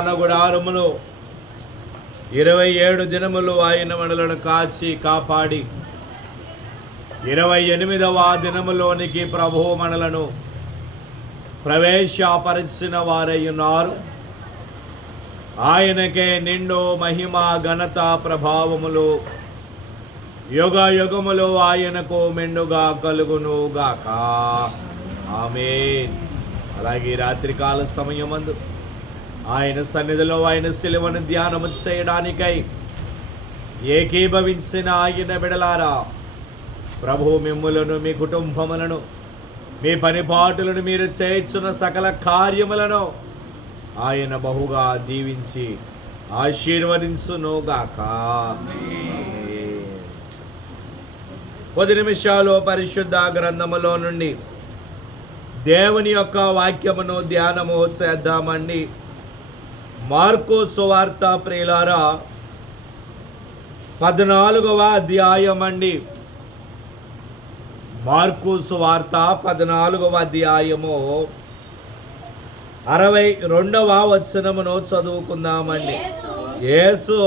గుడారములో 27 దినములు ఆయన మనలను కాచి కాపాడి 28వ దినములోనికి ప్రభువు మనలను ప్రవేశపరిచిన వారై ఉన్నారు. ఆయనకే నిండు మహిమ ఘనత ప్రభావములు యుగ యుగములు ఆయనకు మెండుగా కలుగును గాక. ఆమేన్. అలాగే రాత్రికాల సమయమందు ఆయన సన్నిధిలో ఆయన శిలువను ధ్యానము చేయడానికై ఏకీభవించిన ఆయన బిడలారా, ప్రభు మిమ్ములను మీ కుటుంబములను మీ పనిపాటులను మీరు చేయుచున్న సకల కార్యములను ఆయన బహుగా దీవించి ఆశీర్వదించునుగాక. కొద్ది నిమిషాలు పరిశుద్ధ గ్రంథములో నుండి దేవుని యొక్క వాక్యమును ధ్యానము చేద్దామండి. మార్కు సువార్త ప్రియులారా 14వ అధ్యాయం అండి. మార్కు సువార్త 14వ అధ్యాయము 62వ వచనమును చదువుకుందామండి. యేసు,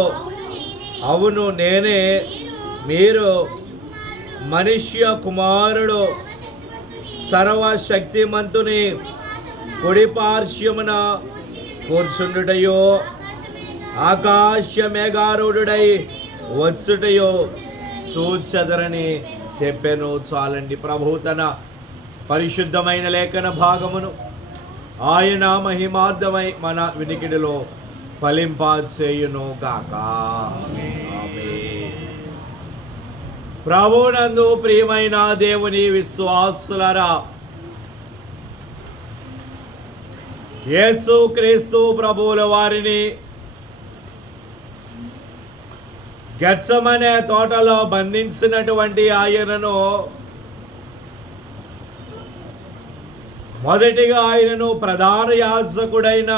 అవును నేనే, మీరు మనుష్య కుమారుడు సర్వశక్తిమంతుని కుడి పార్శ్వమున కూర్చుండుటయో ఆకాశ మేఘారూఢుడై వచ్చుటయో చూచెదరని చెప్పాను. చాలండి. ప్రభు తన పరిశుద్ధమైన లేఖన భాగమును ఆయన మహిమార్థమై మన వినికిడిలో ఫలింపచేయును గాక. ప్రభువునందు ప్రియమైన దేవుని విశ్వాసులరా, యేసు క్రీస్తు ప్రభువుల వారిని గెత్సెమనే తోటలో బంధించినటువంటి ఆయనను మొదటిగా ఆయనను ప్రధాన యాజకుడైన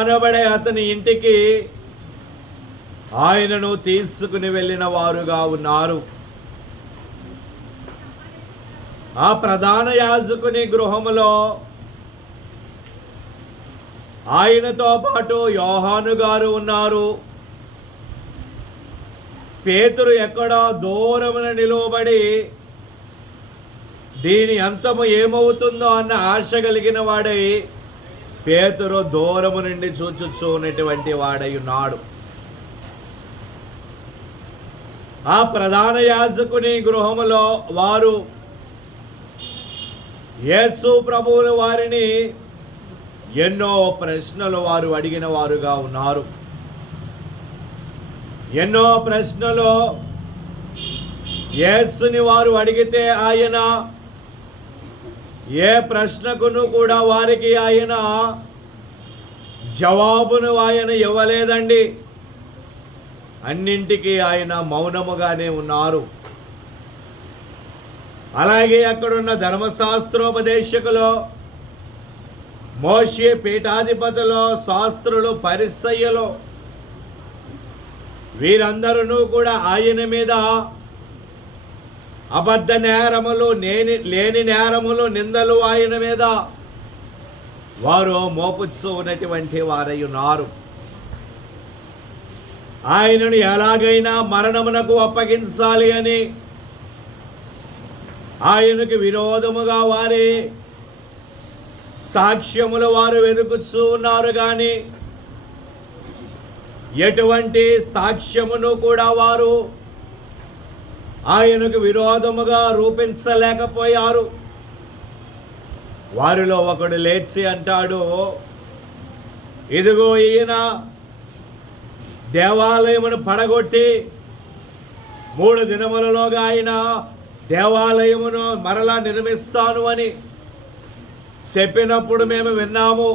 అనబడే అతని ఇంటికి ఆయనను తీసుకుని వెళ్ళిన వారుగా ఉన్నారు. ఆ ప్రధాన యాజకుని గృహములో ఆయనతో పాటు యోహాను గారు ఉన్నారు. పేతురు ఎక్కడో దూరమున నిలువబడి దీని అంతము ఏమవుతుందో అన్న ఆశ కలిగిన వాడై పేతురు దూరము నుండి చూచుచున్నటువంటి వాడై ఉన్నాడు. ఆ ప్రధాన యాజకుని గృహములో వారు యేసు ప్రభువుల వారిని ఎన్నో ప్రశ్నలు వారు అడిగిన వారుగా ఉన్నారు. ఎన్నో ప్రశ్నలు యేసుని వారు అడిగితే ఆయన ఏ ప్రశ్నకును కూడా వారికి ఆయన జవాబును ఆయన ఇవ్వలేదండి. అన్నింటికీ ఆయన మౌనముగానే ఉన్నారు. అలాగే అక్కడున్న ధర్మశాస్త్రోపదేశకులు, మోషే పీఠాధిపతులు, శాస్త్రులు, పరిసయ్యులు వీరందరూ కూడా ఆయన మీద అబద్ధ నేరములు, లేని నేరములు, నిందలు ఆయన మీద వారు మోపుతూ ఉన్నటువంటి వారై ఉన్నారు. ఆయనను ఎలాగైనా మరణమునకు అప్పగించాలి అని ఆయనకు విరోధముగా వారి సాక్ష్యములు వారు వెతుకుతూ ఉన్నారు. కానీ ఎటువంటి సాక్ష్యమును కూడా వారు ఆయనకు విరోధముగా రూపించలేకపోయారు. వారిలో ఒకడు లేచి అంటాడు, ఇదిగో ఈయన దేవాలయమును పడగొట్టి 3 దినములలోగా ఆయన దేవాలయమును మరలా నిర్మిస్తాను అని చెప్పినప్పుడు మేము విన్నాము.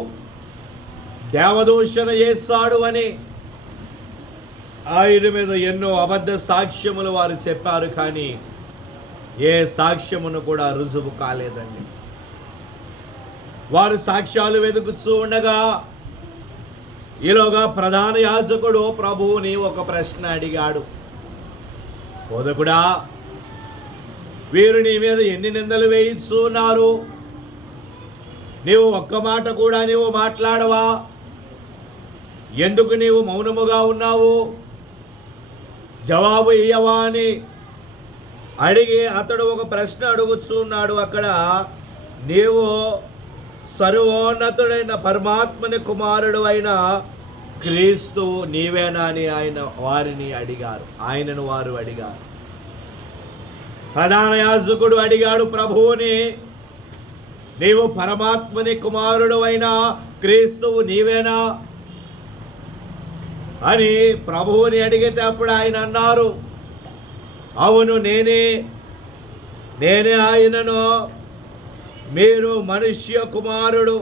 దేవదూషణ చేస్తాడు అని ఆయన మీద ఎన్నో అబద్ధ సాక్ష్యములు వారు చెప్పారు. కానీ ఏ సాక్ష్యమును కూడా రుజువు కాలేదండి. వారు సాక్ష్యాలు వెతుకుతూ ఉండగా ఈలోగా ప్రధాన యాజకుడు ప్రభువుని ఒక ప్రశ్న అడిగాడు. బోధకుడా, వీరు నీ మీద ఎన్ని నిందలు వేయిస్తున్నారు? నీవు ఒక్క మాట కూడా నీవు మాట్లాడవా? ఎందుకు నీవు మౌనముగా ఉన్నావు? జవాబు ఇయ్యవా అని అడిగి అతడు ఒక ప్రశ్న అడుగుతున్నాడు. అక్కడ నీవు సర్వోన్నతుడైన పరమాత్మని కుమారుడు అయిన క్రీస్తు నీవేనా అని ఆయనను వారు అడిగారు. ప్రధాన యాజకుడు అడిగాడు ప్రభువుని, నీవు పరమాత్మని కుమారుడు అయిన క్రీస్తువు నీవేనా అని ప్రభువుని అడిగితే అప్పుడు ఆయన అన్నారు, అవును నేనే ఆయనను. మీరు మనుష్య కుమారుడు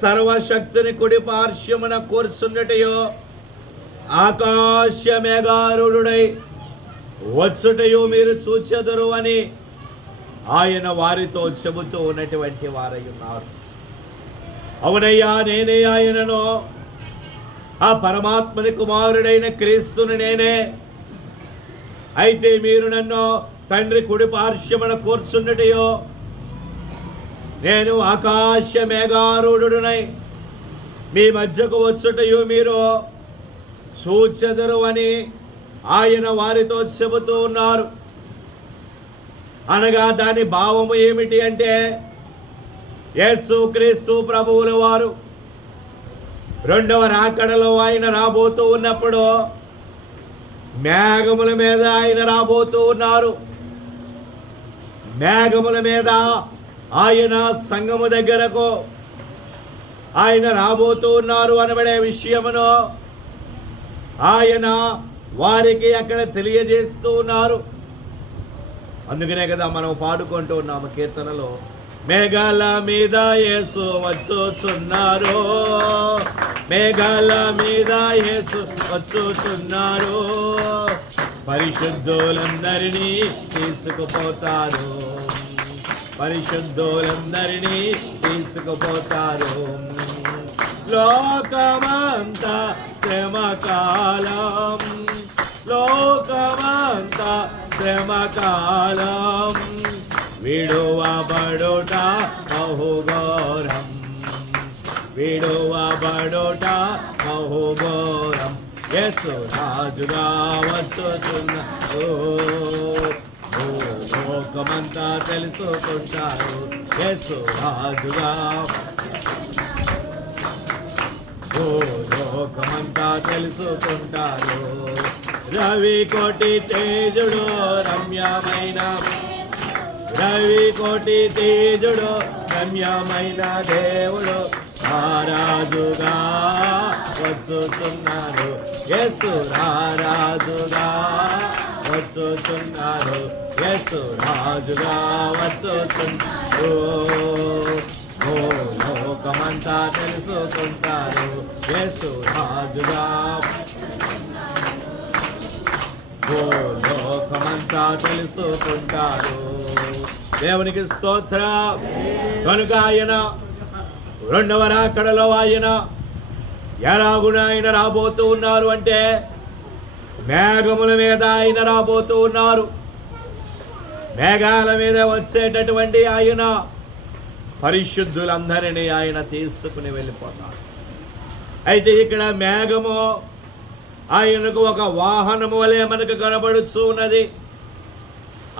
సర్వశక్తిని కుడి పార్శ్వమున కూర్చున్నటయో ఆకాశ మేఘారుడై వచ్చుటయో మీరు చూచెదరు అని ఆయన వారితో చెబుతూ ఉన్నటువంటి వారై ఉన్నారు. అవునయ్యా, నేనే ఆయనను, ఆ పరమాత్మని కుమారుడైన క్రీస్తుని నేనే. అయితే మీరు నన్ను తండ్రి కుడి పార్శ్వమున కూర్చున్నటయో నేను ఆకాశ మేఘారూఢుడనై మీ మధ్యకు వచ్చుటయో మీరు చూచెదరు అని ఆయన వారితో చెబుతూ ఉన్నారు. అనగా దాని భావము ఏమిటి అంటే, యేసు క్రీస్తు ప్రభువుల వారు రెండవ రాకడలో ఆయన రాబోతూ ఉన్నప్పుడు మేఘముల మీద ఆయన రాబోతూ ఉన్నారు. మేఘముల మీద ఆయన సంఘము దగ్గరకు ఆయన రాబోతూ ఉన్నారు అనబడే విషయమును ఆయన వారికి అక్కడ తెలియజేస్తూ ఉన్నారు. అందుకనే కదా మనం పాడుకుంటూ ఉన్నాము కీర్తనలో, మేఘాల మీద యేసు వచ్చుచున్నారు, మేఘాల మీద యేసు వచ్చుచున్నారు, పరిశుద్ధులందరినీ తీసుకుపోతారు, పరిశుద్ధులందరినీ తీసుకుపోతారు. లోకమంతా శ్రమకాలం, లోకమంతా శ్రమకాలం, విడువబడుట బహుఘోరం, విడువబడుట బహుఘోరం. యేసు రాజుగా వచ్చుచున్నారు, లోకమంతా తెలుసుకుంటారు. యేసు రాజుగా, లోకమంతా తెలుసుకుంటారు. రవి కోటి తేజుడు రమ్యమైన, రవి కోటి తేజుడు రమ్యమైన దేవుడు రారాజుగా వచ్చుచున్నారు. యేసు రారాజుగా వచ్చుచున్నారు, యేసు రాజుగా వచ్చుచున్నారు. లోకమంతా తెలుసుకుంటారు. యేసు రాజుగా, లోకమంతా తెలుసుకుంటారు. దేవునికి స్తోత్రం. కనుక ఆయన రెండవ రాకడలో ఆయన ఎలాగున ఆయన రాబోతూ ఉన్నారు అంటే, మేఘముల మీద ఆయన రాబోతూ ఉన్నారు. మేఘాల మీద వచ్చేటటువంటి ఆయన పరిశుద్ధులందరినీ ఆయన తీసుకుని వెళ్ళిపోతారు. అయితే ఇక్కడ మేఘము ఆయనకు ఒక వాహనము వలె మనకు కనబడుచు ఉన్నది.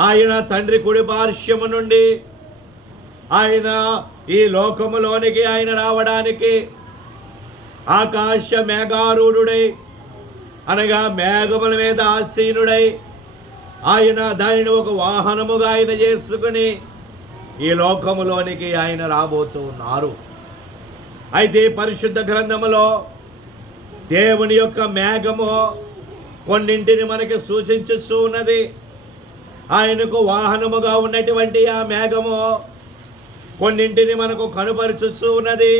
ఆయన తండ్రి కుడి పార్శ్వము నుండి ఆయన ఈ లోకములోనికి ఆయన రావడానికి ఆకాశ మేఘారూఢుడై, అనగా మేఘముల మీద ఆసీనుడై ఆయన దానిని ఒక వాహనముగా ఆయన చేసుకుని ఈ లోకములోనికి ఆయన రాబోతూ ఉన్నారు. అయితే పరిశుద్ధ గ్రంథములో దేవుని యొక్క మేఘము కొన్నింటిని మనకి సూచించుతూ ఉన్నది. ఆయనకు వాహనముగా ఉన్నటువంటి ఆ మేఘము కొన్నింటిని మనకు కనుపరుచుతూ ఉన్నది,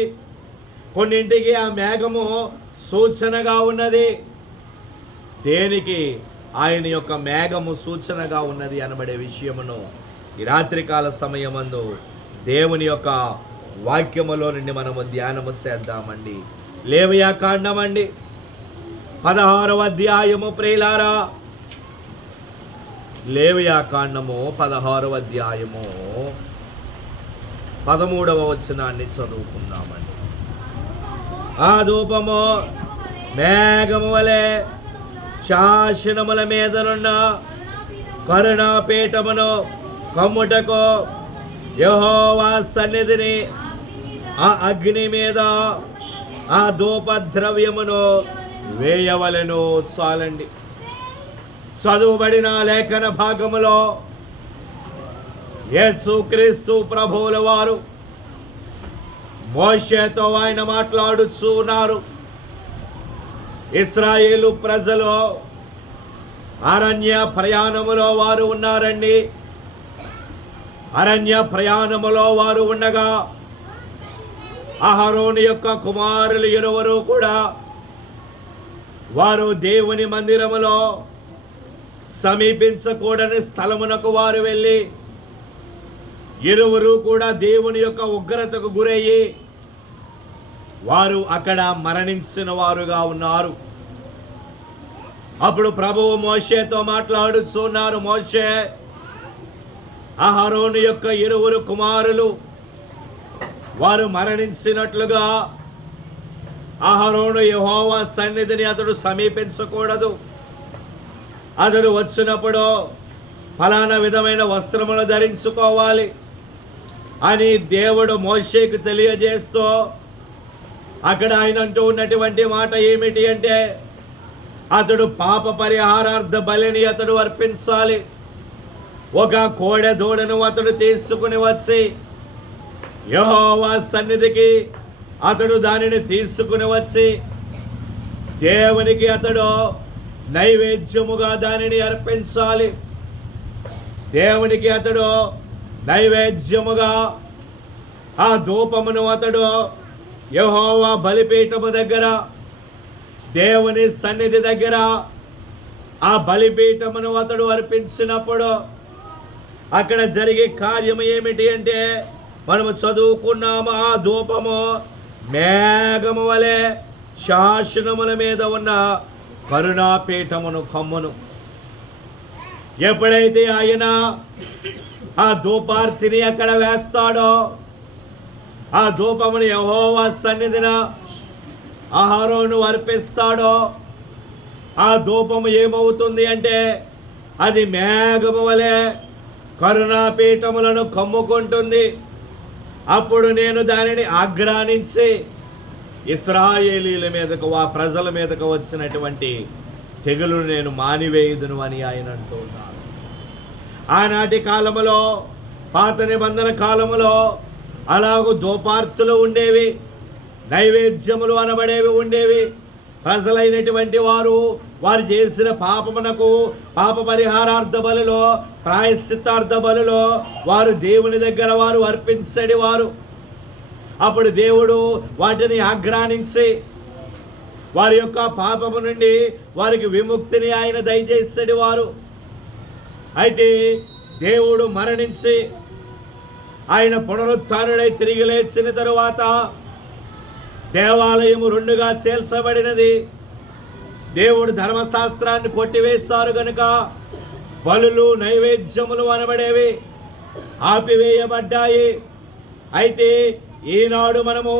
కొన్నింటికి ఆ మేఘము సూచనగా ఉన్నది. దేనికి ఆయన యొక్క మేఘము సూచనగా ఉన్నది అనబడే విషయమును ఈ రాత్రికాల సమయమందు దేవుని యొక్క వాక్యములో నుండి మనము ధ్యానము చేద్దామండి. లేవియా కాండమండి 16వ అధ్యాయము. ప్రియులారా, లేవియా కాండము 16వ అధ్యాయము 13వ వచనాన్ని చదువుకుందామండి. ఆ ధూపము మేఘము వలె శాసనముల మీదనున్న కరుణాపీఠమును కమ్ముటకు యెహోవా సన్నిధిని ఆ అగ్ని మీద ఆ ధూపద్రవ్యమును వేయవలెను. చాలండి. చదువుబడిన లేఖన భాగములో యేసుక్రీస్తు ప్రభువుల వారు మోషేతో ఆయన మాట్లాడుచూ ఉన్నారు. ఇశ్రాయేలు ప్రజలు అరణ్య ప్రయాణములో వారు ఉన్నారండి. అరణ్య ప్రయాణములో వారు ఉండగా అహరోను యొక్క కుమారులు ఇరువురు కూడా వారు దేవుని మందిరములో సమీపించకూడని స్థలమునకు వారు వెళ్ళి ఇరువురు కూడా దేవుని యొక్క ఉగ్రతకు గురయ్యి వారు అక్కడ మరణించిన వారుగా ఉన్నారు. అప్పుడు ప్రభువు మోషేతో మాట్లాడుచున్నారు. మోషే, అహరోను యొక్క ఇరువురు కుమారులు వారు మరణించినట్లుగా అహరోను యెహోవా సన్నిధిని అతడు సమీపించకూడదు. అతడు వచ్చినప్పుడు ఫలానా విధమైన వస్త్రములు ధరించుకోవాలి అని దేవుడు మోషేకు తెలియజేస్తూ అక్కడ ఆయన అంటూ ఉన్నటువంటి మాట ఏమిటి అంటే, అతడు పాప పరిహారార్థ బలిని అతడు అర్పించాలి. ఒక కోడె దూడను అతడు తీసుకుని వచ్చి యెహోవా సన్నిధికి అతడు దానిని తీసుకుని వచ్చి దేవునికి అతడు నైవేద్యముగా దానిని అర్పించాలి. దేవునికి అతడు నైవేద్యముగా ఆ ధూపమును అతడు యెహోవా బలిపీఠము దగ్గర, దేవుని సన్నిధి దగ్గర ఆ బలిపీఠమును అతడు అర్పించినప్పుడు అక్కడ జరిగే కార్యము ఏమిటి అంటే, మనము చదువుకున్నాము. ఆ ధూపము మేఘము వలె శాసనముల మీద ఉన్న కరుణాపీఠమును కమ్మును. ఎప్పుడైతే ఆయన ఆ ధూపార్తిని అక్కడ వేస్తాడో, ఆ ధూపమును యెహోవా సన్నిధిన అహరోను అర్పిస్తాడో, ఆ ధూపము ఏమవుతుంది అంటే అది మేఘము వలె కరుణాపీఠములను కమ్ముకుంటుంది. అప్పుడు నేను దానిని ఆగ్రానించి ఇశ్రాయేలీల మీదకు, ఆ ప్రజల మీదకు వచ్చినటువంటి తెగులును నేను మానివేయుదును అని ఆయన అంటున్నారు. ఆనాటి కాలములో, పాత నిబంధన కాలములో అలాగూ ధూపార్తులు ఉండేవి, నైవేద్యములు అనబడేవి ఉండేవి. ప్రజలైనటువంటి వారు చేసిన పాపమునకు పాప పరిహారార్థ బలిలో, ప్రాయశ్చిత్తార్థ బలిలో వారు దేవుని దగ్గర వారు అర్పించడి వారు. అప్పుడు దేవుడు వాటిని ఆగ్రానించి వారి యొక్క పాపము నుండి వారికి విముక్తిని ఆయన దయచేసడి వారు. అయితే దేవుడు మరణించి ఆయన పునరుత్థానుడై తిరిగి లేచిన తరువాత దేవాలయము రెండుగా చేల్చబడినది. దేవుడు ధర్మశాస్త్రాన్ని కొట్టివేశారు గనుక బలులు, నైవేద్యములు అనబడేవి ఆపివేయబడ్డాయి. అయితే ఈనాడు మనము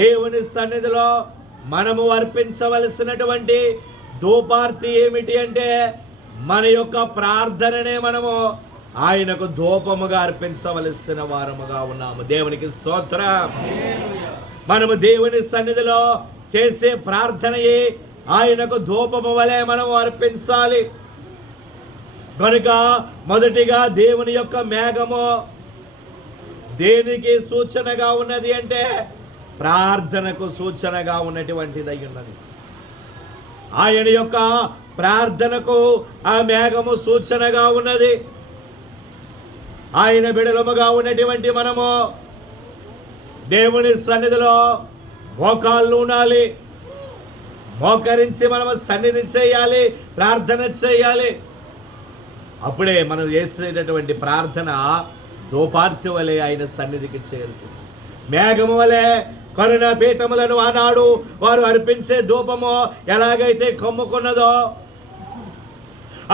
దేవుని సన్నిధిలో మనము అర్పించవలసినటువంటి ధూపార్తి ఏమిటి అంటే, మన యొక్క ప్రార్థననే మనము ఆయనకు ధూపముగా అర్పించవలసిన వారముగా ఉన్నాము. దేవునికి స్తోత్రం. మనము దేవుని సన్నిధిలో చేసే ప్రార్థనయే ఆయనకు ధూపము వలె మనము అర్పించాలి. కనుక మొదటిగా దేవుని యొక్క మేఘము దేనికి సూచనగా ఉన్నది అంటే ప్రార్థనకు సూచనగా ఉన్నటువంటిదై ఉన్నది. ఆయన యొక్క ప్రార్థనకు ఆ మేఘము సూచనగా ఉన్నది. ఆయన బిడలముగా ఉన్నటువంటి మనము దేవుని సన్నిధిలో మోకాళ్ళు ఉండాలి, మోకరించి మనము సన్నిధి చేయాలి, ప్రార్థన చేయాలి. అప్పుడే మనం చేసేటటువంటి ప్రార్థన ధూపార్తి వలె ఆయన సన్నిధికి చేరుతుంది. మేఘము వలె కరుణాపీఠములను ఆనాడు వారు అర్పించే ధూపము ఎలాగైతే కమ్ముకున్నదో,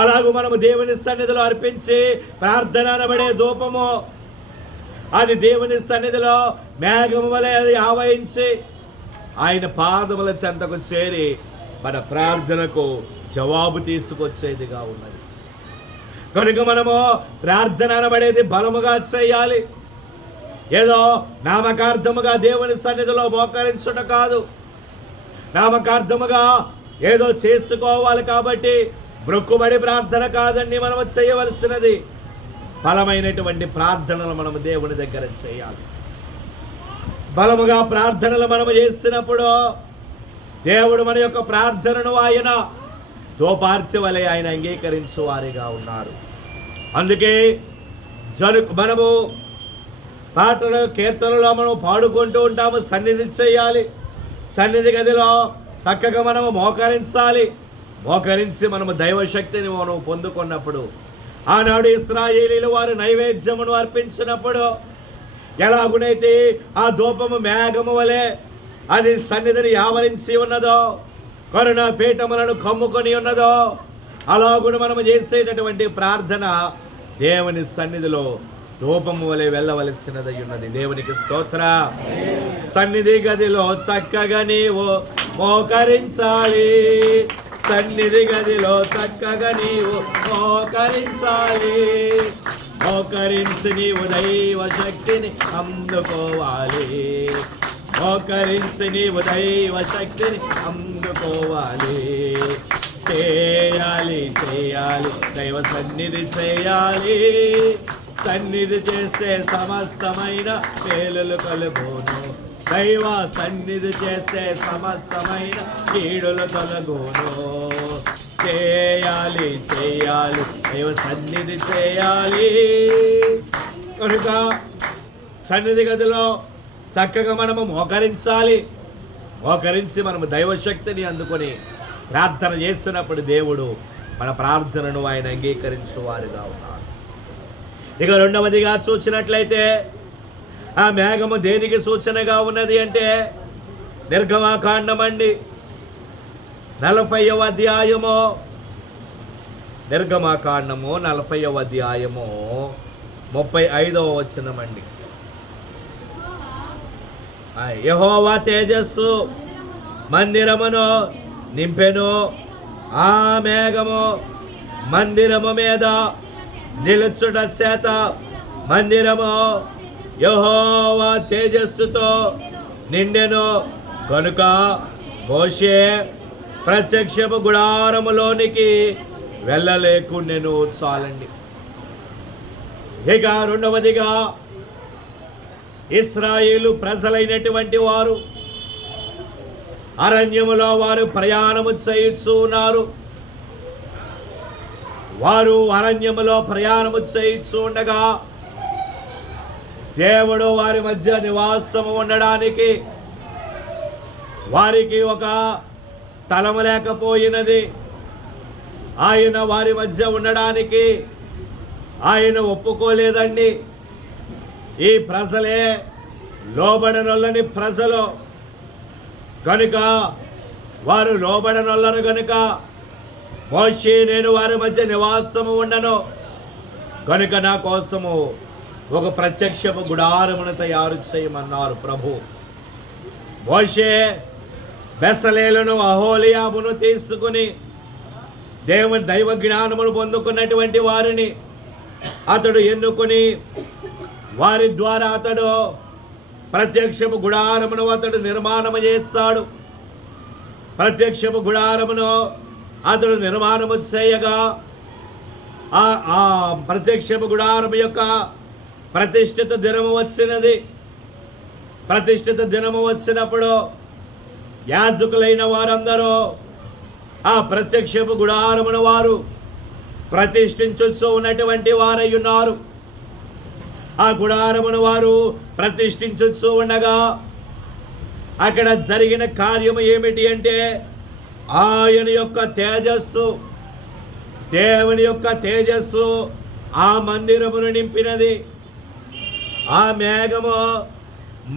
అలాగూ మనము దేవుని సన్నిధిలో అర్పించి ప్రార్థన అనబడే ధూపము అది దేవుని సన్నిధిలో మేఘము వలె అది ఆవహించి ఆయన పాదముల చెంతకు చేరి మన ప్రార్థనకు జవాబు తీసుకొచ్చేదిగా ఉన్నది. కనుక మనము ప్రార్థన అనబడేది బలముగా చేయాలి. ఏదో నామకార్థముగా దేవుని సన్నిధిలో మోకరించుట కాదు. నామకార్థముగా ఏదో చేసుకోవాలి కాబట్టి బ్రొక్కుబడి ప్రార్థన కాదండి. మనము చేయవలసినది బలమైనటువంటి ప్రార్థనలు మనము దేవుని దగ్గర చేయాలి. బలముగా ప్రార్థనలు మనము చేసినప్పుడు దేవుడు మన యొక్క ప్రార్థనను ఆయన దోపార్తి వలె ఆయన అంగీకరించు వారిగా ఉన్నారు. అందుకే మనము పాటలు కీర్తనలో మనం పాడుకుంటూ ఉంటాము. సన్నిధి చేయాలి. సన్నిధి గదిలో చక్కగా మనము మోకరించాలి. మోకరించి మనము దైవశక్తిని మనం పొందుకున్నప్పుడు, ఆనాడు ఇశ్రాయేలీలు వారు నైవేద్యమును అర్పించినప్పుడు ఎలాగునైతే ఆ ధూపము మేఘము వలె అది సన్నిధిని ఆవరించి ఉన్నదో, కరుణ పీఠములను కమ్ముకొని ఉన్నదో, అలాగున మనము చేసేటటువంటి ప్రార్థన దేవుని సన్నిధిలో ధూపము వలె వెళ్ళవలసినదై ఉన్నది. దేవునికి స్తోత్ర. సన్నిధి గదిలో చక్కగా నీవు మోకరించాలి. సన్నిధి గదిలో చక్కగా నీవు మోకరించాలి. మోకరించి నీవు దైవ శక్తిని అందుకోవాలి. మోకరించి నీవు దైవ శక్తిని అందుకోవాలి. చేయాలి దైవ సన్నిధి చేయాలి. సన్నిధి చేస్తే సమస్తమైన మేలులు కలుగును. దైవ సన్నిధి చేస్తే సమస్తమైన కీడులు కలుగును. చేయాలి దైవ సన్నిధి చేయాలి. కనుక సన్నిధి గదిలో చక్కగా మనము మోకరించాలి. మోకరించి మనము దైవశక్తిని అందుకొని ప్రార్థన చేసినప్పుడు దేవుడు మన ప్రార్థనను ఆయన అంగీకరించువారుగా ఉన్నారు. ఇక రెండవదిగా చూసినట్లయితే ఆ మేఘము దేనికి సూచనగా ఉన్నది అంటే నిర్గమాకాండం అండి, 40వ అధ్యాయము. నిర్గమాకాండము 40వ అధ్యాయము 35వ వచనమండి. యెహోవా తేజస్సు మందిరమును నింపెను. ఆ మేఘము మందిరము మీద నిలుచుట చేత మందిరము యెహోవా తేజస్సుతో నిండెను. కనుక మోషే ప్రత్యక్షపు గుడారములోనికి వెళ్ళలేకుండెను. చాలండి. ఇక రెండవదిగా ఇశ్రాయేలు ప్రజలైనటువంటి వారు అరణ్యములో వారు ప్రయాణము చేయుచు ఉన్నారు. వారు అరణ్యములో ప్రయాణము చేయుచు ఉండగా దేవుడు వారి మధ్య నివాసము ఉండడానికి వారికి ఒక స్థలము లేకపోయినది. ఆయన వారి మధ్య ఉండడానికి ఆయన ఒప్పుకోలేదండి. ఈ ప్రజలే లోబడనొల్లని ప్రజలు కనుక, వారు లోబడనొల్లను కనుక మోషే నేను వారి మధ్య నివాసము ఉండను కనుక నా కోసము ఒక ప్రత్యక్షపు గుడారమును తయారు చేయమన్నారు ప్రభు. మోషే బెసలేలను అహోలియాబును తీసుకుని దేవుని దైవ జ్ఞానమును పొందుకున్నటువంటి వారిని అతడు ఎన్నుకొని వారి ద్వారా అతడు ప్రత్యక్షపు గుడారమును అతడు నిర్మాణము చేస్తాడు. ప్రత్యక్షపు గుడారమును అతడు నిర్మాణము చేయగా ఆ ప్రత్యక్షపు గుడారము యొక్క ప్రతిష్ఠిత దినము వచ్చినది. ప్రతిష్ఠిత దినము వచ్చినప్పుడు యాజకులైన వారందరూ ఆ ప్రత్యక్షపు గుడారమును వారు ప్రతిష్ఠించు ఉన్నటువంటి వారై ఉన్నారు. ఆ గుడారమును వారు ప్రతిష్ఠించు ఉండగా అక్కడ జరిగిన కార్యము ఏమిటి అంటే ఆయన యొక్క తేజస్సు, దేవుని యొక్క తేజస్సు ఆ మందిరమును నింపినది. ఆ మేఘము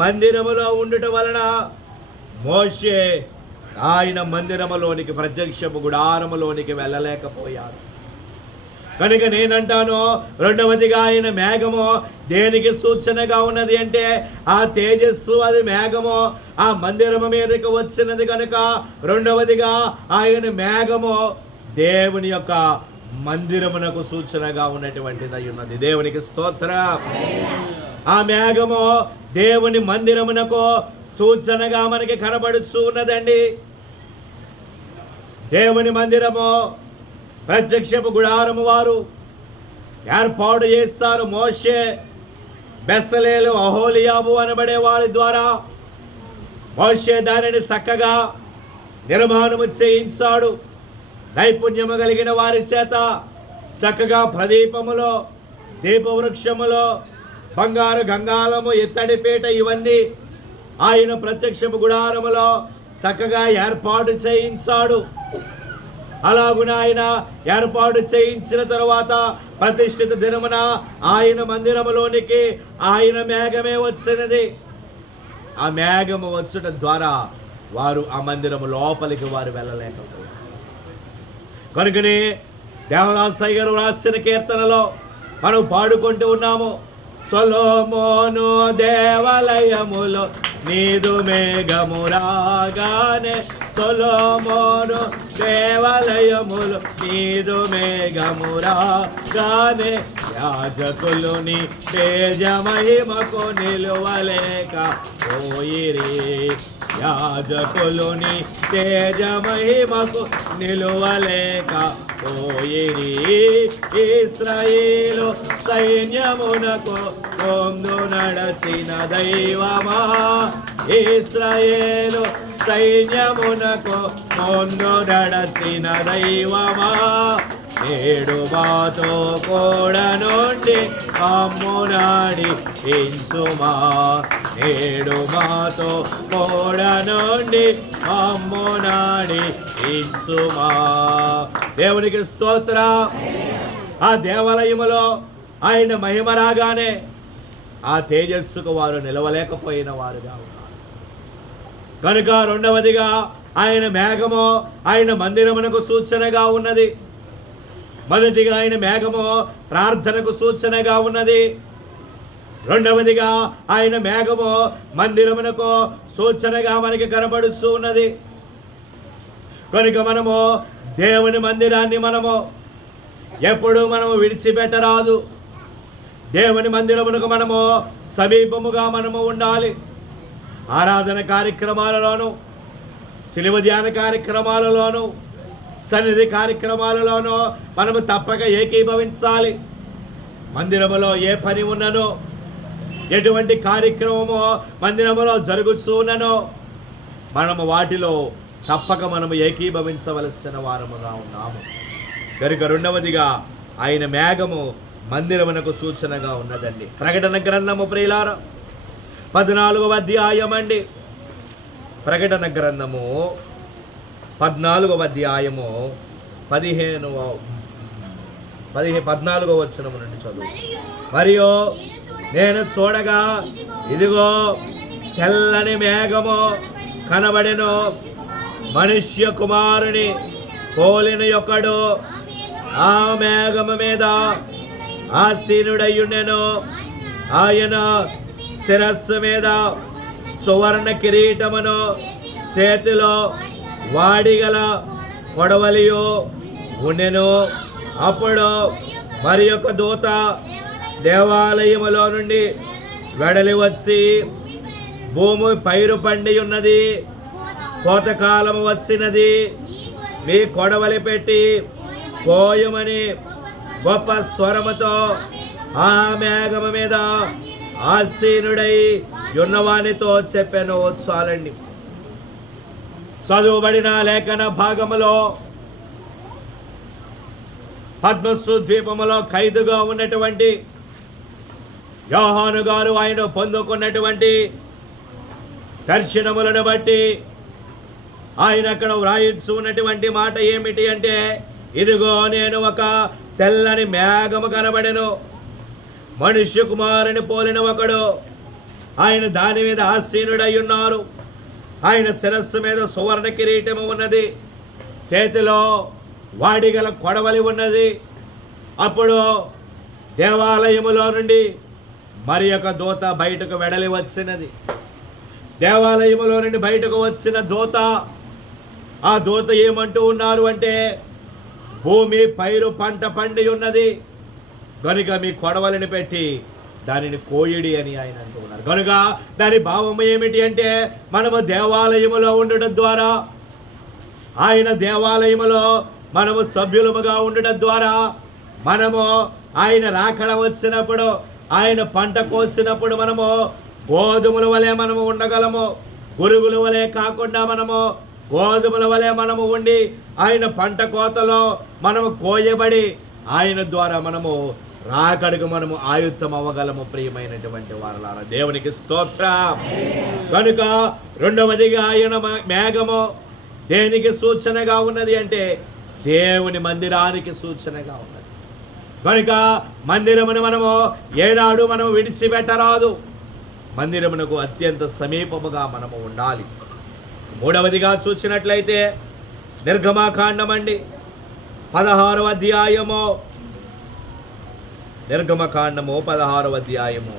మందిరములో ఉండుట వలన మోషే ఆయన మందిరములోనికి ప్రత్యక్షపు గుడారములోనికి వెళ్ళలేకపోయాడు. కనుక నేనంటాను, రెండవదిగా ఆయన మేఘము దేనికి సూచనగా ఉన్నది అంటే ఆ తేజస్సు, అది మేఘము ఆ మందిరము మీదకి వచ్చినది కనుక రెండవదిగా ఆయన మేఘము దేవుని యొక్క మందిరమునకు సూచనగా ఉన్నటువంటిది ఉన్నది. దేవునికి స్తోత్రం. ఆ మేఘము దేవుని మందిరమునకు సూచనగా మనకి కనబడుచు ఉన్నదండి. దేవుని మందిరము ప్రత్యక్షపు గుడారము వారు ఏర్పాటు చేస్తారు. మోషే, బెసలేలు, అహోలియాబు అనబడే వారి ద్వారా మోషే దానిని చక్కగా నిర్మాణము చేయించాడు. నైపుణ్యము కలిగిన వారి చేత చక్కగా ప్రదీపములో, దీపవృక్షములో, బంగారు గంగాలము, ఇత్తడి పీట ఇవన్నీ ఆయన ప్రత్యక్షపు గుడారములో చక్కగా ఏర్పాటు చేయించాడు. అలాగున ఆయన ఏర్పాటు చేయించిన తరువాత ప్రతిష్ఠిత దినమున ఆయన మందిరములోనికి ఆయన మేఘమే వచ్చినది. ఆ మేఘము వచ్చుట ద్వారా వారు ఆ మందిరము లోపలికి వారు వెళ్ళలేకపోయారు. కనుకనే దేవదాసయ్య గారు రాసిన కీర్తనలో మనం పాడుకుంటూ ఉన్నాము, సొలొమోను దేవాలయములో నీదు మేఘము రాగానే, సొలొమోను దేవాలయములో నీదు మేఘము రాగానే, యాజకులుని తేజమహిమకు నిలువలేక పోయిరి, యాజకులుని తేజమహిమకు నిలువలేక పోయిరి. ఇశ్రాయేలు సైన్యమునకు ముందు నడచిన దైవమా, ఇశ్రాయేలు సైన్యమునకు ముందు నడచిన దైవమా, నేడు మాతో కూడా నుండి అమ్మునాడి ఇంచుమా, నేడు మాతో కూడా నుండి అమ్మునాడి ఇంచుమా. దేవునికి స్తోత్రం. ఆ దేవాలయములో ఆయన మహిమ రాగానే ఆ తేజస్సుకు వారు నిలవలేకపోయిన వారుగా ఉన్నారు. కనుక రెండవదిగా ఆయన మేఘము ఆయన మందిరమునకు సూచనగా ఉన్నది. మొదటిగా ఆయన మేఘము ప్రార్థనకు సూచనగా ఉన్నది. రెండవదిగా ఆయన మేఘము మందిరమునకు సూచనగా మనకి కనబడుతూ ఉన్నది. కనుక మనము దేవుని మందిరాన్ని మనము ఎప్పుడు మనము విడిచిపెట్టరాదు. దేవుని మందిరమునకు మనము సమీపముగా మనము ఉండాలి. ఆరాధన కార్యక్రమాలలోను, శిలువ ధ్యాన కార్యక్రమాలలోను, సన్నిధి కార్యక్రమాలలోనూ మనము తప్పక ఏకీభవించాలి. మందిరములో ఏ పని ఉన్ననో, ఎటువంటి కార్యక్రమమో మందిరములో జరుగుతూనో మనము వాటిలో తప్పక మనము ఏకీభవించవలసిన వారముగా ఉన్నాము. కనుక రెండవదిగా ఆయన మేఘము మందిరమునకు సూచనగా ఉన్నదండి. ప్రకటన గ్రంథము ప్రియులారా 14వ అధ్యాయం అండి. ప్రకటన గ్రంథము 14వ అధ్యాయము 14వ వచనము నుండి చదువు. మరియు నేను చూడగా ఇదిగో తెల్లని మేఘము కనబడెను, మనుష్య కుమారుని పోలిన యొక్కడు ఆ మేఘము మీద ఆసీనుడయ్యుండెను. ఆయన శిరస్సు మీద సువర్ణ కిరీటమును, చేతిలో వాడిగల కొడవలియు ఉండెను. అప్పుడు మరి ఒక దూత దేవాలయములో నుండి వెడలి వచ్చి, భూమి పైరు పండి ఉన్నది, కోతకాలము వచ్చినది, మీ కొడవలి పెట్టి పోయమని గొప్ప స్వరముతో ఆ మేఘము మీద ఆసీనుడై ఉన్నవానితో చెప్పాను. చాలండి. చదువుబడిన లేఖన భాగములో పద్మసు ద్వీపములో ఖైదుగా ఉన్నటువంటి యోహాను గారు ఆయన పొందుకున్నటువంటి దర్శనములను బట్టి ఆయన అక్కడ వ్రాయించు ఉన్నటువంటి మాట ఏమిటి అంటే, ఇదిగో నేను ఒక తెల్లని మేఘము కనబడెను, మనుష్య కుమారుని పోలిన ఒకడు, ఆయన దాని మీద ఆసీనుడై ఉన్నారు. ఆయన శిరస్సు మీద సువర్ణ కిరీటము ఉన్నది, చేతిలో వాడిగల కొడవలి ఉన్నది. అప్పుడు దేవాలయములో నుండి మరి ఒక దూత బయటకు వెడలి వచ్చినది. దేవాలయములో నుండి బయటకు వచ్చిన దూత, ఆ దూత ఏమంటూ ఉన్నారు అంటే, భూమి పైరు పంట పండి ఉన్నది కనుక మీ కొడవలిని పెట్టి దానిని కోయిడి అని ఆయన అంటూ ఉన్నారు. కనుక దాని భావం ఏమిటి అంటే, మనము దేవాలయములో ఉండడం ద్వారా, ఆయన దేవాలయములో మనము సభ్యులముగా ఉండడం ద్వారా, మనము ఆయన రాకడ వచ్చినప్పుడు, ఆయన పంట కోసినప్పుడు మనము గోధుమల వలె మనము ఉండగలము. గురుగుల వలె కాకుండా మనము గోధుమల వలె మనము ఉండి, ఆయన పంట కోతలో మనము కోయబడి ఆయన ద్వారా మనము రాకడకు మనము ఆయుత్తం అవ్వగలము. ప్రియమైనటువంటి వారలారా, దేవునికి స్తోత్రం. కనుక రెండవదిగా ఆయన మేఘము దేనికి సూచనగా ఉన్నది అంటే, దేవుని మందిరానికి సూచనగా ఉన్నది. కనుక మందిరమును మనము ఏనాడు మనము విడిచిపెట్టరాదు. మందిరమునకు అత్యంత సమీపముగా మనము ఉండాలి. మూడవదిగా చూసినట్లయితే నిర్గమకాండమండి 16వ అధ్యాయము, నిర్గమకాండము 16వ అధ్యాయము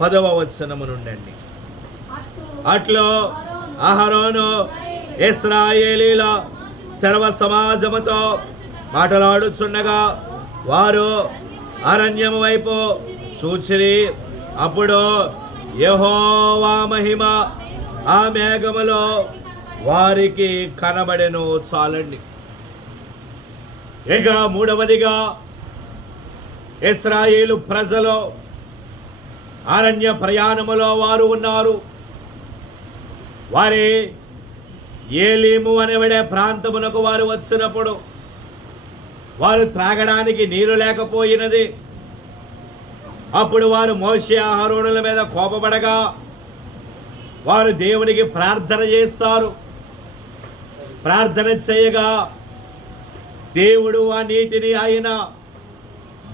10వ వచనము నుండి, అట్లు అహరోను ఇశ్రాయేలీల సర్వ సమాజముతో మాట్లాడుచుండగా వారు అరణ్యము వైపు చూచిరి. అప్పుడు యెహోవా మహిమ ఆ మేఘములో వారికి కనబడెను. చాలండి. ఇక మూడవదిగా ఇశ్రాయేలు ప్రజలు అరణ్య ప్రయాణములో వారు ఉన్నారు. వారి ఏలీము అనబడే ప్రాంతమునకు వారు వచ్చినప్పుడు వారు త్రాగడానికి నీరు లేకపోయినది. అప్పుడు వారు మోషే అహరోనుల మీద కోపపడగా వారు దేవునికి ప్రార్థన చేస్తారు. ప్రార్థన చేయగా దేవుడు ఆ నీటిని ఆయన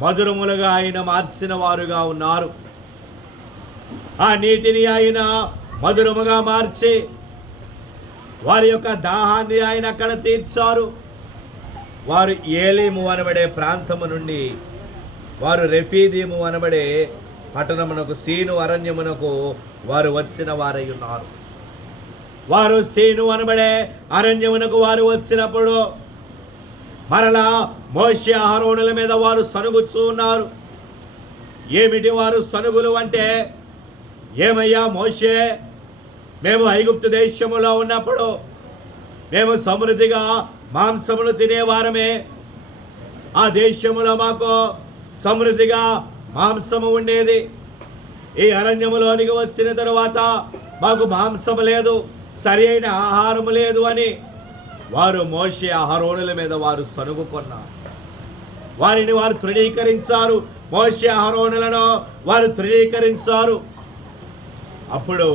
మధురములుగా ఆయన మార్చిన వారుగా ఉన్నారు. ఆ నీటిని ఆయన మధురముగా మార్చి వారి యొక్క దాహాన్ని ఆయన అక్కడ తీర్చారు. వారు ఏలీము అనబడే ప్రాంతము నుండి వారు రెఫీదీము అనబడే పట్టణమునకు, సీను అరణ్యమునకు వారు వచ్చిన వారై ఉన్నారు. వారు సీను అనబడే అరణ్యమునకు వారు వచ్చినప్పుడు మరలా మోషే అహరోనుల మీద వారు సనుగుచూ ఉన్నారు. ఏమిటి వారు సనుగులు అంటే, ఏమయ్యా మోషే, మేము ఐగుప్తు దేశములో ఉన్నప్పుడు మేము సమృద్ధిగా మాంసములు తినేవారమే. ఆ దేశములో మాకు సమృద్ధిగా మాంసము ఉండేది. ఈ అరణ్యములోనికి వచ్చిన తరువాత మాకు మాంసము లేదు, సరి అయిన ఆహారము లేదు అని వారు మోషే అహరోనుల మీద వారు సనుగుకొన్నారు. వారిని వారు తృణీకరించారు. మోషే అహరోనులను వారు తృణీకరించారు. అప్పుడు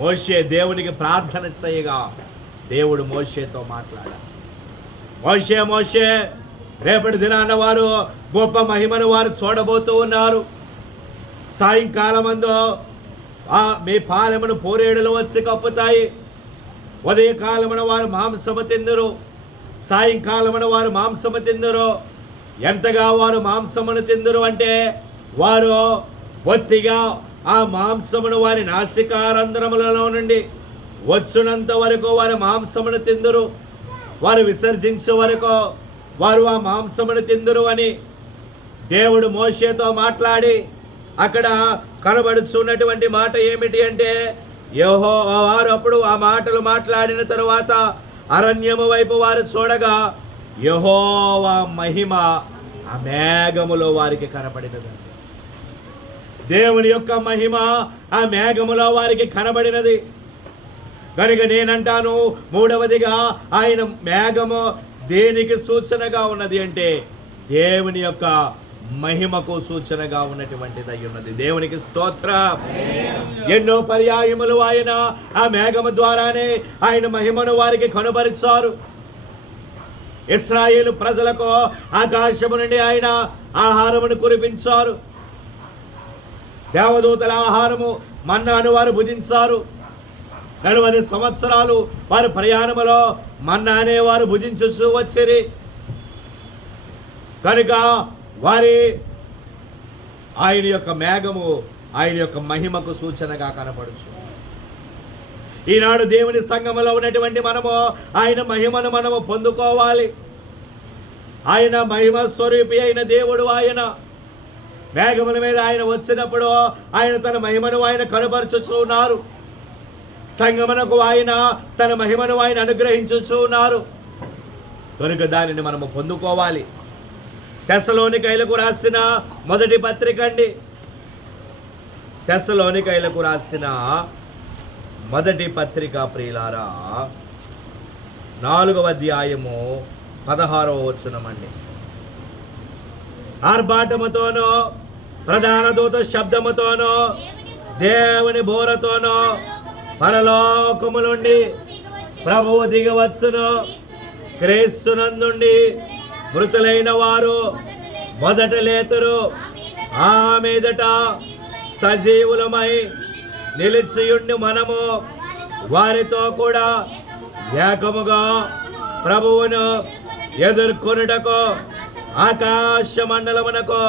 మోషే దేవునికి ప్రార్థన చేయగా దేవుడు మోషేతో మాట్లాడారు. మోషే మోషే, రేపటి దినాన వారు గొప్ప మహిమను వారు చూడబోతూ ఉన్నారు. సాయంకాలమందు మీ పాలెమును పోరేడులు వచ్చి కప్పుతాయి. ఉదయకాలమున వారు మాంసము తిందురు, సాయంకాలమున వారు మాంసము తిందురు. ఎంతగా వారు మాంసమును తిందురు అంటే, వారు బొత్తిగా ఆ మాంసమును వారి నాసికారంధ్రములలో నుండి వచ్చునంత వరకు వారు మాంసమును తిందురు. వారు విసర్జించే వరకు వారు ఆ మాంసమును తిందురు అని దేవుడు మోషేతో మాట్లాడి అక్కడ కనబడుచున్నటువంటి మాట ఏమిటి అంటే, వారు అప్పుడు ఆ మాటలు మాట్లాడిన తరువాత అరణ్యము వైపు వారు చూడగా యెహోవా మహిమ ఆ మేఘములో వారికి కనబడినది. దేవుని యొక్క మహిమ ఆ మేఘములో వారికి కనబడినది. కనుక నేనంటాను, మూడవదిగా ఆయన మేఘము దేనికి సూచనగా ఉన్నది అంటే, దేవుని యొక్క మహిమకు సూచనగా ఉన్నటువంటిది అయి ఉన్నది. దేవునికి స్తోత్రం. ఎన్నో పర్యాయములు ఆయన ఆ మేఘము ద్వారానే ఆయన మహిమను వారికి కనుపరిచారు. ఇశ్రాయేలు ప్రజలకు ఆకాశము నుండి ఆయన ఆహారమును కురిపించారు. దేవదూతల ఆహారము మన్నాను వారు భుజించారు. 40 సంవత్సరాలు వారి ప్రయాణములో మన్నానే వారు భుజించుచూ వచ్చిరి. కనుక ఆయన యొక్క మేఘము ఆయన యొక్క మహిమకు సూచనగా కనపడుచు. ఈనాడు దేవుని సంఘములో ఉన్నటువంటి మనము ఆయన మహిమను మనము పొందుకోవాలి. ఆయన మహిమ స్వరూపి అయిన దేవుడు. ఆయన మేఘముల మీద ఆయన వచ్చినప్పుడు ఆయన తన మహిమను ఆయన కనపరచుచూ ఉన్నారు. సంగమునకు ఆయన తన మహిమను ఆయన అనుగ్రహించుచూ ఉన్నారు. కనుక దానిని మనము పొందుకోవాలి. తెస్సలోనికైలకు రాసిన మొదటి పత్రిక అండి. తెస్సలోనికైలకు రాసిన మొదటి పత్రిక ప్రియులారా, 4వ అధ్యాయము 16వ వచనం అండి. ఆర్భాటముతోనో ప్రధాన దూత శబ్దముతోనో దేవుని బోరతోనో పరలోకము నుండి ప్రభువు దిగవచ్చును. క్రీస్తునందుండి మృతులైన వారు మొదట లేతురు. ఆ మీదట సజీవులమై నిలిచియుండి మనము వారితో కూడా ఏకముగా ప్రభువును ఎదుర్కొనుటకు ఆకాశ మండలమునకు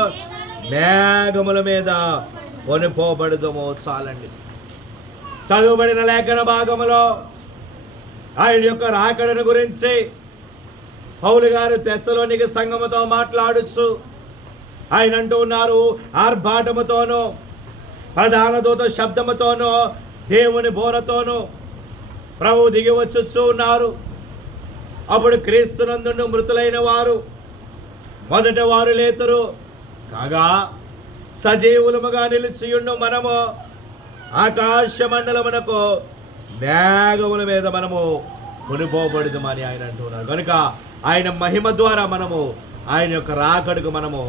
మేఘముల మీద కొనిపోబడుదము. చాలండి. చదువుబడిన లేఖన భాగములో ఆయన యొక్క రాకడను గురించి పౌలు గారు తెస్సలోనిక సంఘముతో మాట్లాడుచు ఆయన అంటూ ఉన్నారు, ఆర్భాటముతోనూ ప్రధాన దూత శబ్దముతోనూ దేవుని బోరతోనూ ప్రభువు దిగి వచ్చుచూ ఉన్నారు. అప్పుడు క్రీస్తునందుండు మృతులైన వారు మొదట వారు లేతురు. కాగా సజీవులముగా నిలిచియుండు మనము ఆకాశ మండలమునకు మేఘముల మీద మనము కొనిపోబడుదమని ఆయన అంటున్నారు. కనుక ఆయన మహిమ ద్వారా మనము ఆయన యొక్క రాకడకు మనము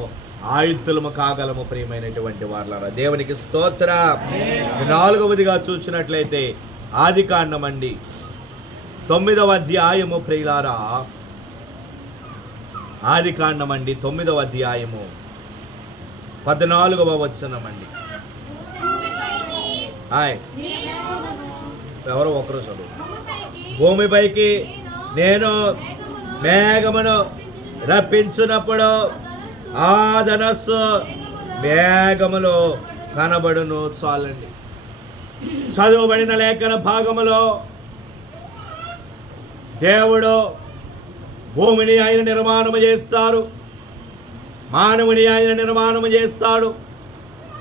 ఆయుత్తులము కాగలము. ప్రియమైనటువంటి వారలారా, దేవునికి స్తోత్రం. 4వదిగా చూసినట్లయితే ఆదికాండం అండి, 9వ అధ్యాయము ప్రియులారా, ఆదికాండం అండి 9వ అధ్యాయము 14వ వచనం అండి. ఎవరో ఒకరు చదువు. భూమిపైకి నేను మేఘమును రప్పించున్నప్పుడు ఆ ధనస్సు మేఘములో కనబడును. చాలండి. చదువుబడిన లేఖన భాగములో దేవుడు భూమిని ఆయన నిర్మాణము చేస్తారు, మానవుని ఆయన నిర్మాణము చేస్తాడు.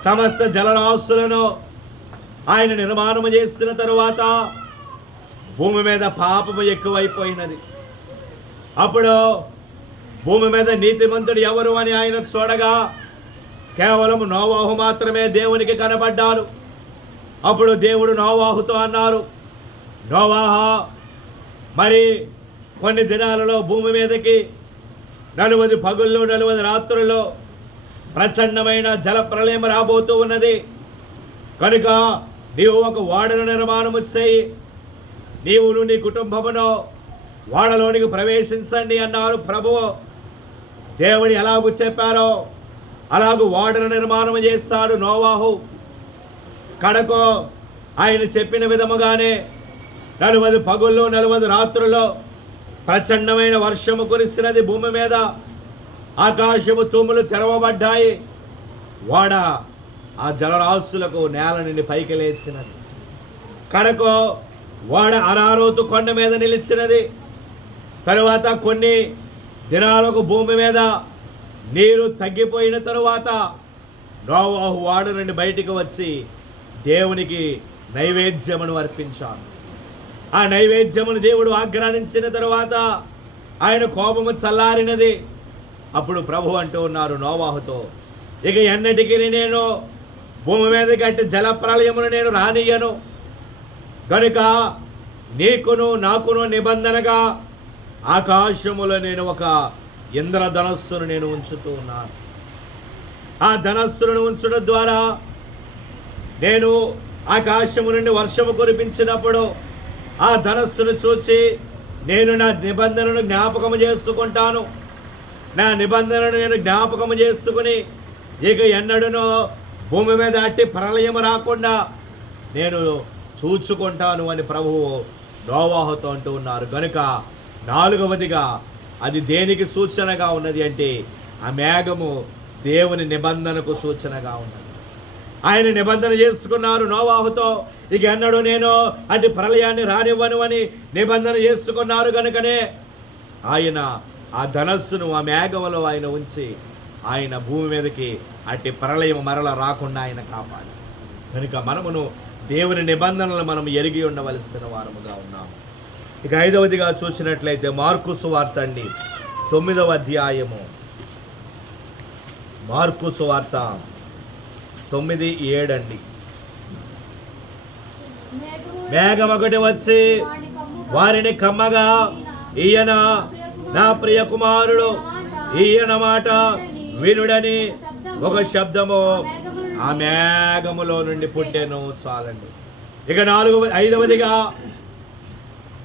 సమస్త జలరాశులను ఆయన నిర్మాణము చేసిన తరువాత భూమి మీద పాపము ఎక్కువైపోయినది. అప్పుడు భూమి మీద నీతిమంతుడు ఎవరు అని ఆయన చూడగా కేవలం నోవాహు మాత్రమే దేవునికి కనబడ్డాడు. అప్పుడు దేవుడు నోవాహుతో అన్నారు, నోవాహా, మరి కొన్ని దినాలలో భూమి మీదకి 40 పగుళ్ళు 40 రాత్రుల్లో ప్రచండమైన జల ప్రళయం రాబోతూ ఉన్నది. కనుక నీవు ఒక ఓడను నిర్మాణము చేయి, నీవును నీ కుటుంబమును ఓడలోనికి ప్రవేశించండి అన్నారు ప్రభువు. దేవుడు ఎలాగూ చెప్పారో అలాగూ ఓడను నిర్మాణం చేస్తాడు నోవాహు. కడకు ఆయన చెప్పిన విధముగానే 40 పగుళ్ళు 40 రాత్రుల్లో ప్రచండమైన వర్షము కురిసినది భూమి మీద. ఆకాశము తూములు తెరవబడ్డాయి. ఓడ ఆ జలరాశులకు నేల నుండి పైకి లేచినది. కడకు ఓడ అరారోతు కొండ మీద నిలిచినది. తరువాత కొన్ని దినాలకు భూమి మీద నీరు తగ్గిపోయిన తరువాత నోవాహు ఓడ నుండి బయటికి వచ్చి దేవునికి నైవేద్యమును అర్పించాడు. ఆ నైవేద్యమును దేవుడు ఆగ్రహించిన తరువాత ఆయన కోపము చల్లారినది. అప్పుడు ప్రభు అంటూ ఉన్నారు నోవాహుతో, ఇక ఎన్నటికీ నేను భూమి మీద గట్టి జల ప్రళయమును నేను రానియను. కనుక నీకును నాకును నిబంధనగా ఆకాశములో నేను ఒక ఇంద్రధనస్సును నేను ఉంచుతూ ఉన్నాను. ఆ ధనస్సును ఉంచడం ద్వారా నేను ఆకాశము నుండి వర్షము కురిపించినప్పుడు ఆ ధనస్సును చూసి నేను నా నిబంధనను జ్ఞాపకము చేసుకుంటాను. నా నిబంధనను నేను జ్ఞాపకము చేసుకుని ఇక ఎన్నడూనో భూమి మీద అట్టి ప్రళయం రాకుండా నేను చూచుకుంటాను అని ప్రభువు నోవాహుతో అంటూ ఉన్నారు. కనుక 4వదిగా అది దేనికి సూచనగా ఉన్నది అంటే ఆ మేఘము దేవుని నిబంధనకు సూచనగా ఉన్నది. ఆయన నిబంధన చేసుకున్నారు నోవాహుతో, ఇక ఎన్నడూ నేను అటు ప్రళయాన్ని రానివ్వను అని నిబంధన చేసుకున్నారు కనుకనే ఆయన ఆ ధనస్సును ఆ మేఘములో ఆయన ఉంచి ఆయన భూమి మీదకి అట్టి ప్రళయం మరల రాకుండా ఆయన కాపాడు. కనుక మనమును దేవుని నిబంధనలు మనం ఎరిగి ఉండవలసిన వారముగా ఉన్నాము. ఇక 5వదిగా చూసినట్లయితే మార్కు సువార్త అండి, 9వ అధ్యాయము. మార్కు సువార్త 9:7 అండి. మేఘం ఒకటి వచ్చి వారిని కమ్మగా, ఈయన నా ప్రియ కుమారుడు, ఈయన మాట వినుడని ఒక శబ్దము ఆ మేఘములో నుండి పుట్టెను. చాలండి. ఇక 5వదిగా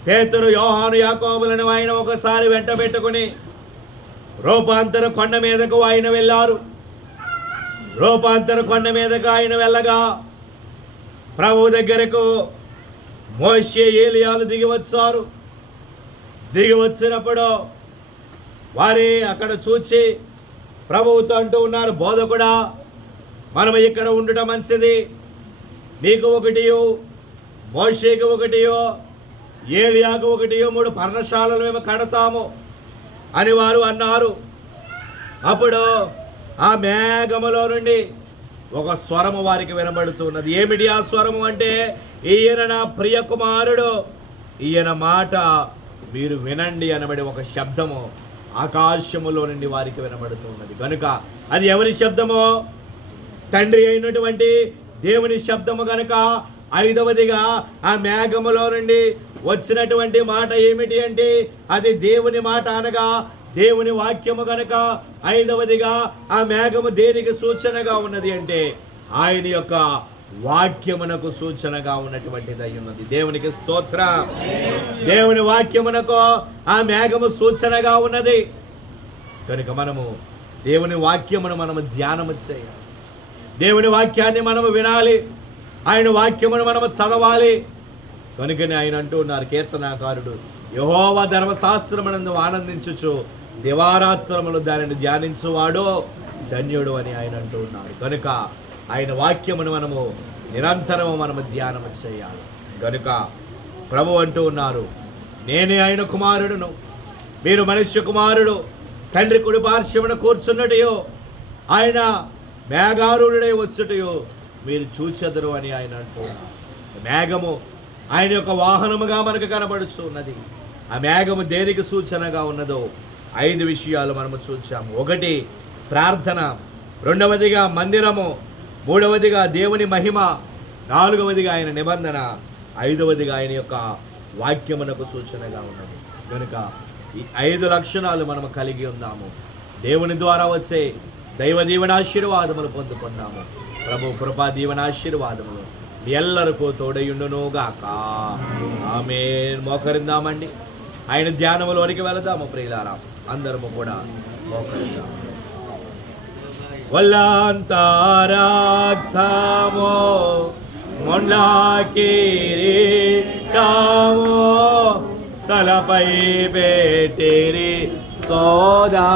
పేతురు, యోహాను, యాకోబులను ఆయన ఒకసారి వెంట పెట్టుకుని రూపాంతర కొండ మీదకు ఆయన వెళ్ళారు. రూపాంతర కొండ మీదకు ఆయన వెళ్ళగా ప్రభు దగ్గరకు మోషే, ఏలియాలు దిగి వచ్చారు. దిగి వచ్చినప్పుడు వారి అక్కడ చూచి ప్రభువుతో అంటూ ఉన్నారు, బోధకుడా, మనం ఇక్కడ ఉండటం మంచిది. నీకు ఒకటియో, మోషేకు ఒకటియో, ఏలియాకు ఒకటియో 3 పర్ణశాలలు మేము కడతాము అని వారు అన్నారు. అప్పుడు ఆ మేఘములో నుండి ఒక స్వరము వారికి వినబడుతున్నది. ఏమిటి ఆ స్వరము అంటే, ఈయన నా ప్రియ కుమారుడు, ఈయన మాట మీరు వినండి అనబడి ఒక శబ్దము ఆకాశములో నుండి వారికి వినబడుతున్నది. కనుక అది ఎవరి శబ్దమో? తండ్రి అయినటువంటి దేవుని శబ్దము. కనుక 5వదిగా ఆ మేఘములో నుండి వచ్చినటువంటి మాట ఏమిటి అంటే అది దేవుని మాట, అనగా దేవుని వాక్యము. కనుక 5వదిగా ఆ మేఘము దేనికి సూచనగా ఉన్నది అంటే ఆయన యొక్క వాక్యమునకు సూచనగా ఉన్నటువంటిది అయి ఉన్నది. దేవునికి స్తోత్ర. దేవుని వాక్యమునకు ఆ మేఘము సూచనగా ఉన్నది. కనుక మనము దేవుని వాక్యమును మనము ధ్యానము చేయాలి. దేవుని వాక్యాన్ని మనము వినాలి. ఆయన వాక్యమును మనము చదవాలి. కనుకనే ఆయన అంటూ ఉన్నారు, కీర్తనాకారుడు, యెహోవా ధర్మశాస్త్రమునందు ఆనందించుచు దివారాత్రములు దానిని ధ్యానించువాడో ధన్యుడు అని ఆయన అంటూ ఉన్నారు. కనుక ఆయన వాక్యమును మనము నిరంతరము మనము ధ్యానము చేయాలి. కనుక ప్రభు అంటూ ఉన్నారు, నేనే ఆయన కుమారుడును, మీరు మనుష్య కుమారుడు తండ్రి కుడి పార్శ్వమున కూర్చున్నటయో, ఆయన మేఘారూఢుడై వచ్చుటయో మీరు చూచెదరు అని ఆయన అంటూ ఉన్నారు. మేఘము ఆయన యొక్క వాహనముగా మనకు కనబడుచున్నది. ఆ మేఘము దేనికి సూచనగా ఉన్నదో 5 విషయాలు మనము చూచాము. 1 ప్రార్థన, 2వదిగా మందిరము, 3వదిగా దేవుని మహిమ, 4వదిగా ఆయన నిబంధన, 5వదిగా ఆయన యొక్క వాక్యమునకు సూచనగా ఉన్నది. కనుక ఈ 5 లక్షణాలు మనము కలిగి ఉన్నాము. దేవుని ద్వారా వచ్చే దైవ దీవెనాశీర్వాదములు పొందుకున్నాము. ప్రభు కృపా దీవెనాశీర్వాదములు మీ ఎల్లరికూ తోడయుండునుగాక. ఆమేన్. మోకరిందామండి, ఆయన ధ్యానములోనికి వెళదాము. ప్రియులారా, అందరము కూడా మోకరిందాము. వల్లంతారాక్తమో మొండ్లా కిరీటమో తలపై పెట్టిరి సోదా